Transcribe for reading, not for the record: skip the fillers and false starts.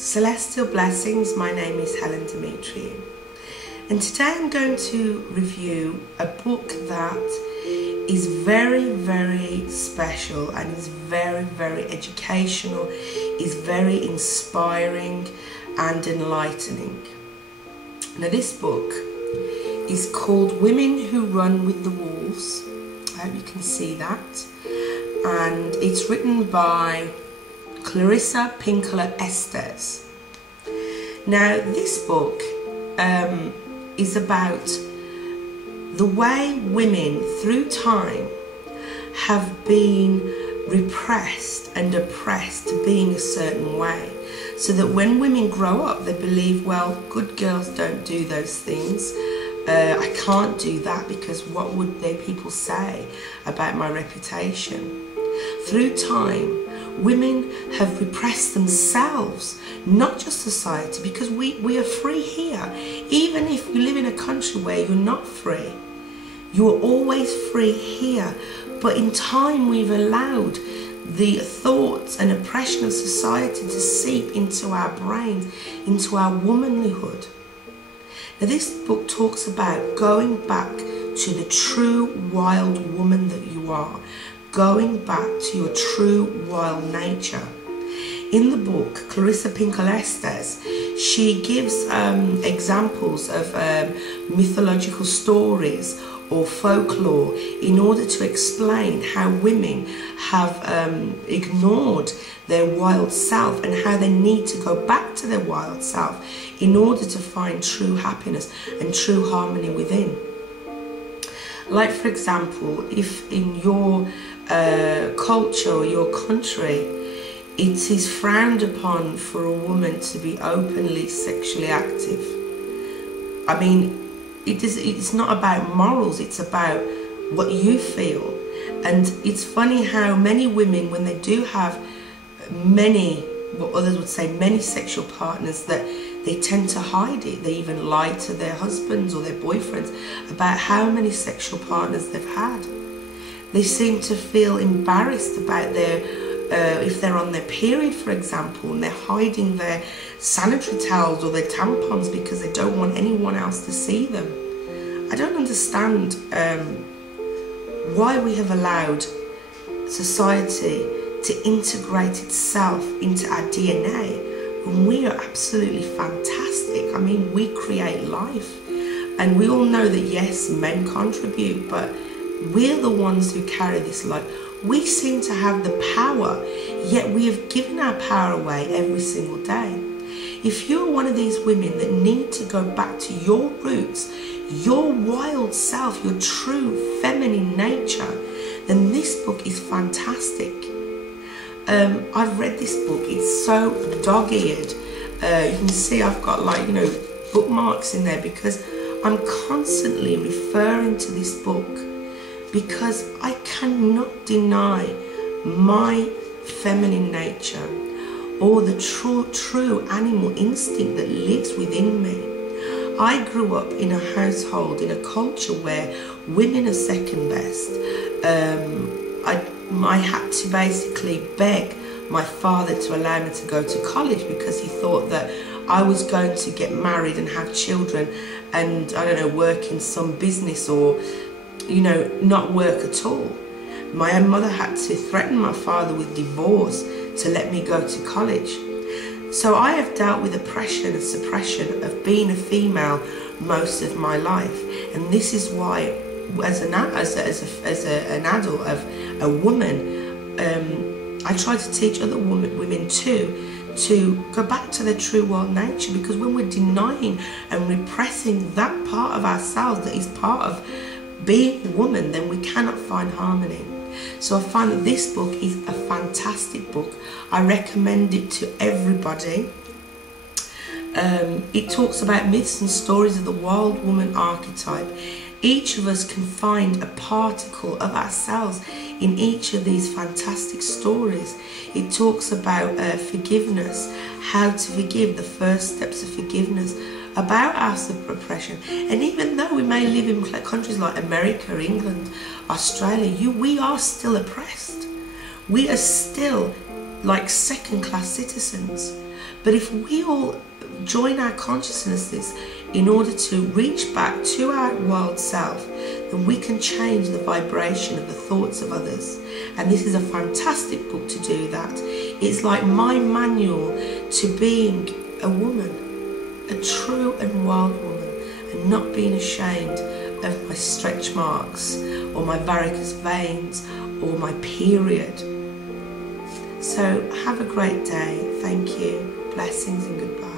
Celestial blessings, my name is Helen Demetriou, and today I'm going to review a book that is very special and is very educational, is very inspiring and enlightening. Now this book is called Women Who Run with the Wolves. I hope you can see that, and it's written by Clarissa Pinkola Estes. Now this book is about the way women through time have been repressed and oppressed to being a certain way, so that when women grow up they believe, well, good girls don't do those things. I can't do that because what would people say about my reputation? Through time, women have repressed themselves, not just society, because we are free here. Even if you live in a country where you're not free, you are always free here. But in time, we've allowed the thoughts and oppression of society to seep into our brains, into our womanhood. Now this book talks about going back to the true wild woman that you are, going back to your true wild nature. In the book, Clarissa Pinkola Estes, she gives examples of mythological stories or folklore in order to explain how women have ignored their wild self and how they need to go back to their wild self in order to find true happiness and true harmony within. Like, for example, if in your culture or your country it is frowned upon for a woman to be openly sexually active, I mean, it's not about morals, it's about what you feel. And it's funny how many women, when they do have many, what others would say, many sexual partners, that they tend to hide it. They even lie to their husbands or their boyfriends about how many sexual partners they've had. They seem to feel embarrassed about their, if they're on their period, for example, and they're hiding their sanitary towels or their tampons because they don't want anyone else to see them. I don't understand why we have allowed society to integrate itself into our DNA when we are absolutely fantastic. I mean, we create life, and we all know that yes, men contribute, but we're the ones who carry this life. We seem to have the power, yet we have given our power away every single day. If you're one of these women that need to go back to your roots, your wild self, your true feminine nature, then this book is fantastic. I've read this book, it's so dog-eared. You can see I've got, like, you know, bookmarks in there because I'm constantly referring to this book, because I cannot deny my feminine nature or the true animal instinct that lives within me. I grew up in a household, in a culture where women are second best. I had to basically beg my father to allow me to go to college because he thought that I was going to get married and have children and, I don't know, work in some business or, you know, not work at all. My own mother had to threaten my father with divorce to let me go to college. So I have dealt with oppression and suppression of being a female most of my life, and this is why, as an adult, of a woman, I try to teach other women too to go back to their true world nature, because when we're denying and repressing that part of ourselves that is part of being a woman, then we cannot find harmony. So I find that this book is a fantastic book. I recommend it to everybody. It talks about myths and stories of the wild woman archetype. Each of us can find a particle of ourselves in each of these fantastic stories. It talks about forgiveness, how to forgive, the first steps of forgiveness, about our oppression. And even though we may live in countries like America, England, Australia, we are still oppressed. We are still like second-class citizens. But if we all join our consciousnesses in order to reach back to our wild self, then we can change the vibration of the thoughts of others. And this is a fantastic book to do that. It's like my manual to being a woman, a true and wild woman, and not being ashamed of my stretch marks or my varicose veins or my period. So have a great day. Thank you. Blessings and goodbye.